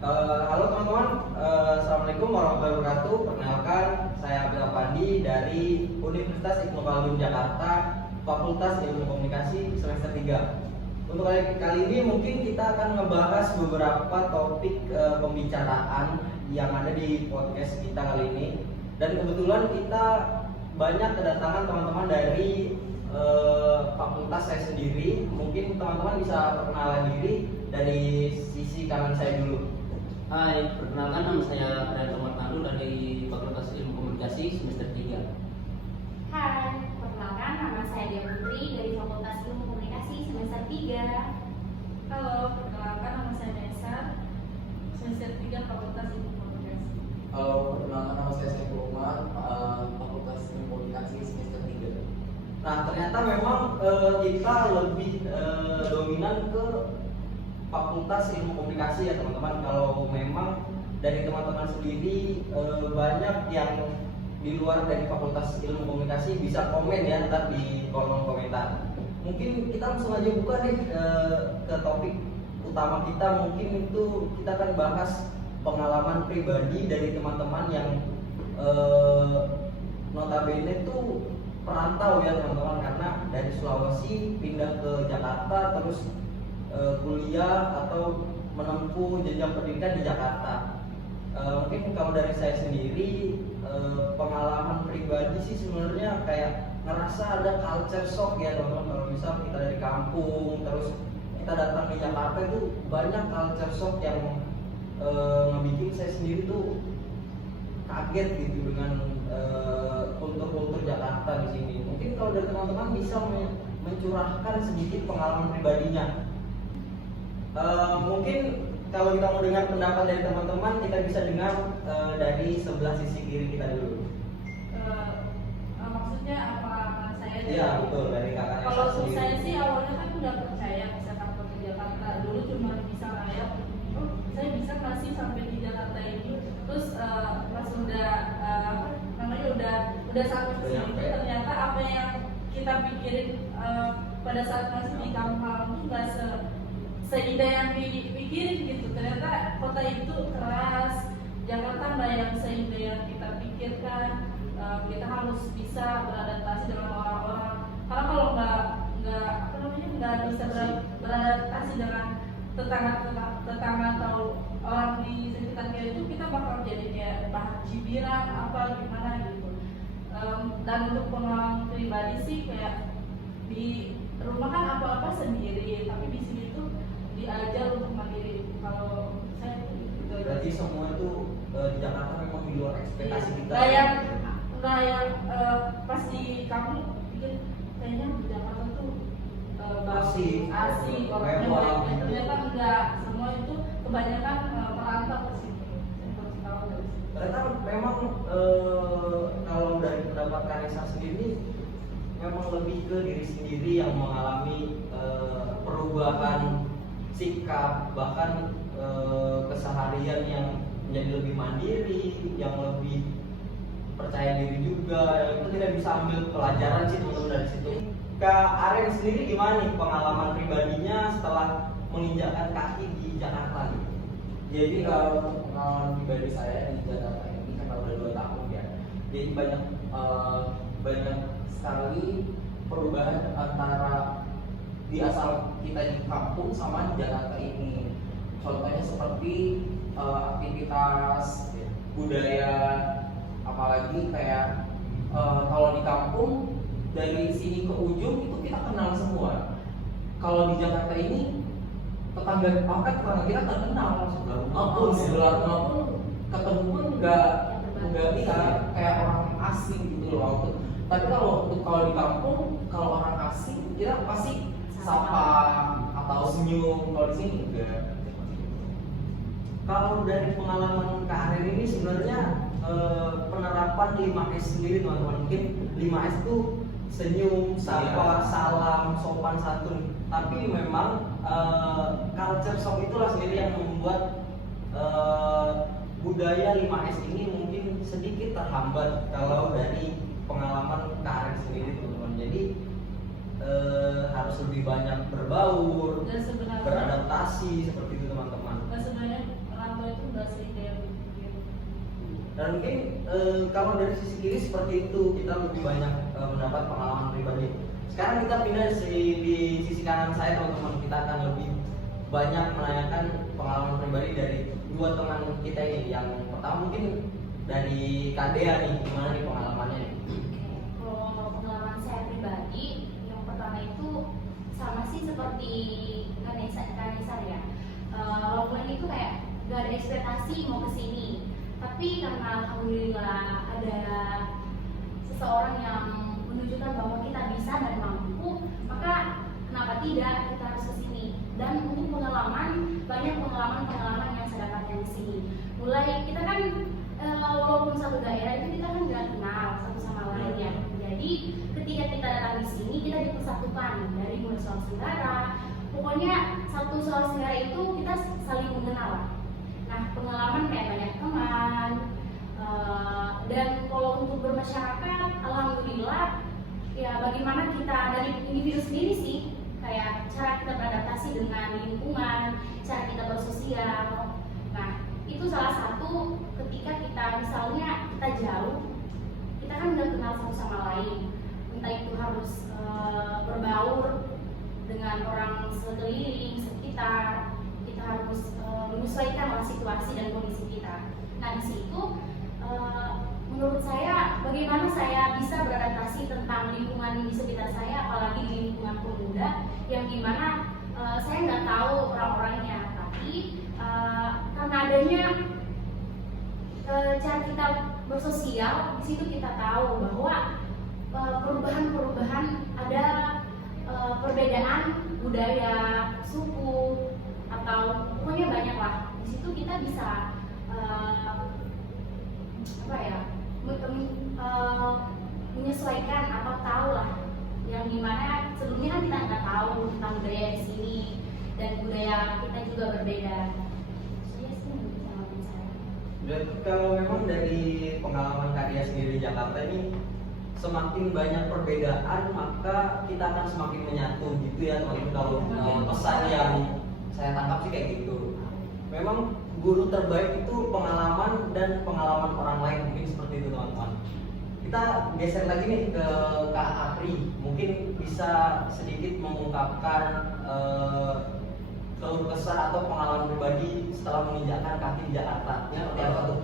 Halo teman-teman, Assalamualaikum warahmatullahi wabarakatuh. Perkenalkan, saya Abdul Pandi dari Universitas Ibnu Khaldun Jakarta, Fakultas Ilmu Komunikasi semester 3. Untuk kali ini mungkin kita akan ngebahas beberapa topik pembicaraan yang ada di podcast kita kali ini. Dan kebetulan kita banyak kedatangan teman-teman dari fakultas saya sendiri. Mungkin teman-teman bisa perkenalan diri dari sisi kanan saya dulu. Hai, perkenalkan nama saya Ryan Martando dari Fakultas Ilmu Komunikasi semester 3. Hai, perkenalkan nama saya Dia Putri dari Fakultas Ilmu Komunikasi semester 3. Halo, perkenalkan nama saya Nesa, semester 3 Fakultas Ilmu Komunikasi. Halo, perkenalkan nama saya Saiful Umar, Fakultas Ilmu Komunikasi semester 3. Nah, ternyata memang kita lebih dominan ke Fakultas Ilmu Komunikasi ya teman-teman. Kalau memang dari teman-teman sendiri banyak yang di luar dari Fakultas Ilmu Komunikasi, bisa komen ya ntar di kolom komentar. Mungkin kita langsung aja buka nih ke topik utama kita. Mungkin itu kita akan bahas pengalaman pribadi dari teman-teman yang notabene tuh perantau ya teman-teman, karena dari Sulawesi pindah ke Jakarta terus kuliah atau menempuh jenjang pendidikan di Jakarta. Mungkin kalau dari saya sendiri pengalaman pribadi sih sebenarnya kayak ngerasa ada culture shock ya teman-teman. Kalau misal kita dari kampung terus kita datang di Jakarta itu banyak culture shock yang ngebikin saya sendiri tuh kaget gitu dengan kultur-kultur Jakarta di sini. Mungkin kalau dari teman-teman bisa mencurahkan sedikit pengalaman pribadinya. Mungkin kalau kita mau dengar pendapat dari teman-teman, kita bisa dengar dari sebelah sisi kiri kita dulu. Maksudnya apa saya? Iya betul, dari kakaknya Kalau sendiri. saya sih awalnya kan udah percaya bisa sampai ke Jakarta. Dulu cuma bisa kayak, oh saya bisa nggak sih sampai di Jakarta ini. Terus pas udah sampai ke sini ternyata apa yang kita pikirin pada saat masih di kampung itu nggak seindah yang dipikirin gitu. Ternyata kota itu keras, Jakarta nggak yang seindah yang kita pikirkan. Kita harus bisa beradaptasi dengan orang-orang. Karena kalau nggak bisa beradaptasi dengan tetangga atau orang di sekitar kita itu, kita bakal jadi kayak bahan cibiran apa gimana gitu. Dan untuk pengalaman pribadi sih kayak di rumah kan apa-apa sendiri, tapi di sini tuh diajar untuk mandiri. Kalau saya gitu. Berarti semua itu di Jakarta memang di luar ekspektasi kita. Nggak yang pas di kamu pikir kayaknya di Jakarta tuh asik orangnya mewah, baik. gitu. Ternyata enggak, semua itu kebanyakan merantau ke situ. Saya harus tahu dari situ. Ternyata memang kalau dari pendapat Kanesa sendiri memang lebih ke diri sendiri yang mengalami perubahan sikap, bahkan keseharian yang menjadi lebih mandiri, yang lebih percaya diri juga. Itu tidak bisa ambil pelajaran sih teman-teman dari situ. Kak Aren sendiri gimana nih pengalaman pribadinya setelah menginjakkan kaki di Jakarta gitu? Jadi kalau pengalaman pribadi saya di Jakarta ini kan udah 2 tahun ya. Jadi banyak sekali perubahan antara di asal kita di kampung sama di Jakarta ini. Contohnya seperti aktivitas, budaya, apalagi kayak kalau di kampung dari sini ke ujung itu kita kenal semua. Kalau di Jakarta ini tetangga kita nggak kenal, sebelah rumah pun ketemu pun nggak bisa, kayak orang asing gitu loh. Tapi kalau di kampung, kalau orang asing kita pasti sapa atau senyum. Kalau di sini enggak. Kalau dari pengalaman Kak Aren ini sebenarnya penerapan 5S sendiri teman-teman. Mungkin 5S itu senyum, sapa, salam, sopan santun. Tapi memang culture shock itulah sendiri yang membuat budaya 5S ini mungkin sedikit terhambat kalau dari pengalaman Kak Aren sendiri teman-teman. Jadi harus lebih banyak berbaur, Dan sebenarnya beradaptasi seperti itu teman-teman. sebenarnya merantau itu Dan mungkin kalau dari sisi kiri seperti itu, kita lebih banyak mendapat pengalaman pribadi. Sekarang kita pindah di sisi kanan saya, teman-teman. Kita akan lebih banyak menanyakan pengalaman pribadi dari dua teman kita ini. Yang pertama mungkin dari Kak Dea nih, gimana nih pengalamannya nih? Kalau pengalaman saya pribadi, yang pertama itu sama sih seperti Kanesa ya. Walaupun itu kayak gak ada ekspektasi mau kesini, tapi karena alhamdulillah ada seseorang yang menunjukkan bahwa kita bisa dan mampu, maka kenapa tidak kita harus kesini. Dan untuk pengalaman, banyak pengalaman yang saya dapatkan di sini. Mulai kita kan walaupun satu daerah itu kita kan nggak kenal satu sama lain ya. Jadi ketika kita datang di sini kita dipersatukan dari mulai Sulawesi Tenggara. Pokoknya satu Sulawesi Tenggara itu kita saling mengenal. Nah, pengalaman kayak banyak teman. Dan kalau untuk bermasyarakat, alhamdulillah ya bagaimana kita dari individu sendiri sih, kayak cara kita beradaptasi dengan lingkungan, cara kita bersosial. Nah, itu salah satu ketika kita misalnya kita jauh, kita kan udah kenal satu sama lain, entah itu harus berbaur dengan orang sekeliling, sekitar, kita harus menyesuaikan dengan situasi dan kondisi kita. Nah, di situ menurut saya bagaimana saya bisa beradaptasi tentang lingkungan di sekitar saya, apalagi di lingkungan pemuda yang dimana saya nggak tahu orang-orangnya, tapi karena adanya cara kita bersosial, di situ kita tahu bahwa perubahan-perubahan ada perbedaan budaya, suku, atau pokoknya banyak lah. Di situ kita bisa menyesuaikan atau tahu lah, yang dimana sebelumnya kan kita nggak tahu tentang budaya di sini dan budaya kita juga berbeda. Saya sih menurut saya. Dan kalau memang dari pengalaman Kak Dia sendiri di Jakarta ini, semakin banyak perbedaan maka kita akan semakin menyatu gitu ya teman-teman. Kalau pesan yang saya tangkap sih kayak gitu. Memang guru terbaik itu pengalaman dan pengalaman orang lain, mungkin seperti itu teman-teman. Kita geser lagi nih ke Kak Apri, mungkin bisa sedikit mengungkapkan keluh kesah atau pengalaman pribadi setelah menginjakkan kaki di Jakarta. Ya, Seperti apa tuh?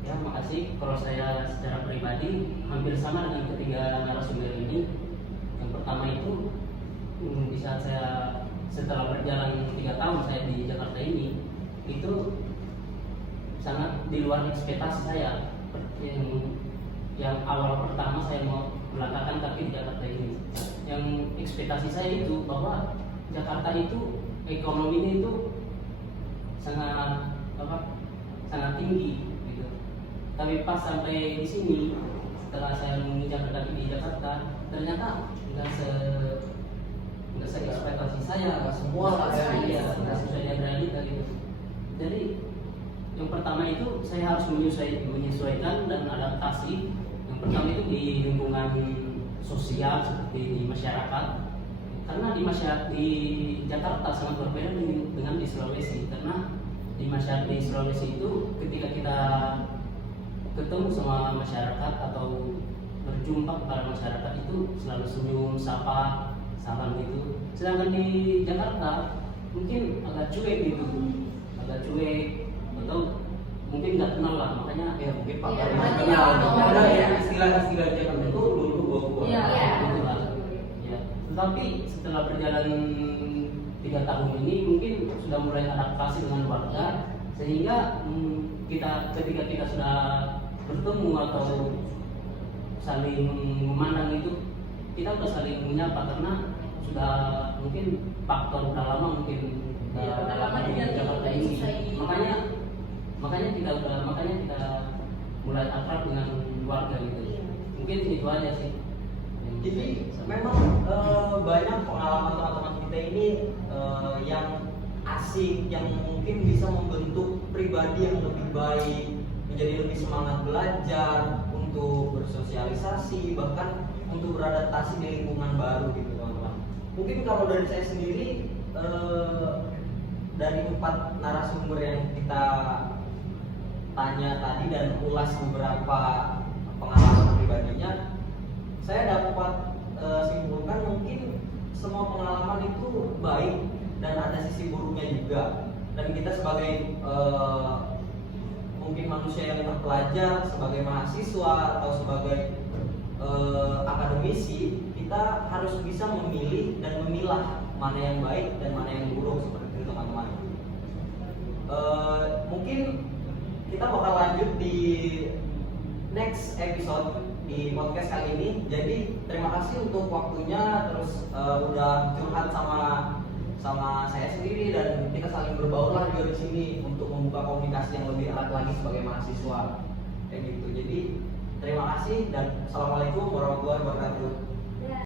Ya, makasih. Kalau saya secara pribadi hampir sama dengan ketiga narasumber ini. Yang pertama itu di saat saya setelah berjalan 3 tahun saya di Jakarta ini, itu sangat di luar ekspektasi saya. Yang awal pertama saya mau melangkahkan kaki di Jakarta ini, yang ekspektasi saya itu bahwa Jakarta itu ekonominya itu sangat tinggi gitu. Tapi pas sampai di sini, setelah saya menginjak kaki di Jakarta, ternyata nggak ekspektasi saya. Nggak semua lah ya. Iya, nggak sesuai dengan realita gitu. Jadi yang pertama itu saya harus menyesuaikan dan adaptasi. Yang pertama itu di lingkungan sosial seperti di masyarakat, karena di Jakarta sangat berbeda dengan di Sulawesi. Karena di Sulawesi itu ketika kita ketemu sama masyarakat atau berjumpa kepada masyarakat itu selalu senyum, sapa, salam gitu. Sedangkan di Jakarta mungkin agak cuek gitu, atau mungkin nggak kenal lah, makanya Ya mungkin Pak Iya, Gari berarti kenal. nggak Ada tahu. ya istilah-istilah Jakarta itu dulu gua. Iya. gitu lah. Ya. Tetapi setelah berjalan 3 tahun ini mungkin sudah mulai adaptasi dengan warga, sehingga ketika kita sudah bertemu atau saling memandang itu, kita udah saling menyapa karena sudah mungkin faktor udah lama mungkin Iya, udah lama di di Jakarta ini. Jakarta. Makanya kita mulai akrab dengan warga gitu. Mungkin itu aja sih. Jadi memang banyak pengalaman teman-teman kita ini yang asik, yang mungkin bisa membentuk pribadi yang lebih baik, menjadi lebih semangat belajar, untuk bersosialisasi, bahkan untuk beradaptasi di lingkungan baru gitu teman-teman. Mungkin kalau dari saya sendiri, dari 4 narasumber yang kita tanya tadi dan ulas beberapa pengalaman pribadinya, saya dapat simpulkan mungkin semua pengalaman itu baik dan ada sisi buruknya juga. Dan kita sebagai mungkin manusia yang terpelajar, sebagai mahasiswa atau sebagai akademisi, kita harus bisa memilih dan memilah mana yang baik dan mana yang buruk, seperti itu teman-teman. Mungkin kita bakal lanjut di next episode di podcast kali ini. Jadi terima kasih untuk waktunya, terus udah curhat sama saya sendiri, dan kita saling berbaur lah juga di sini untuk membuka komunikasi yang lebih erat lagi sebagai mahasiswa kayak gitu. Jadi terima kasih dan assalamualaikum warahmatullahi wabarakatuh.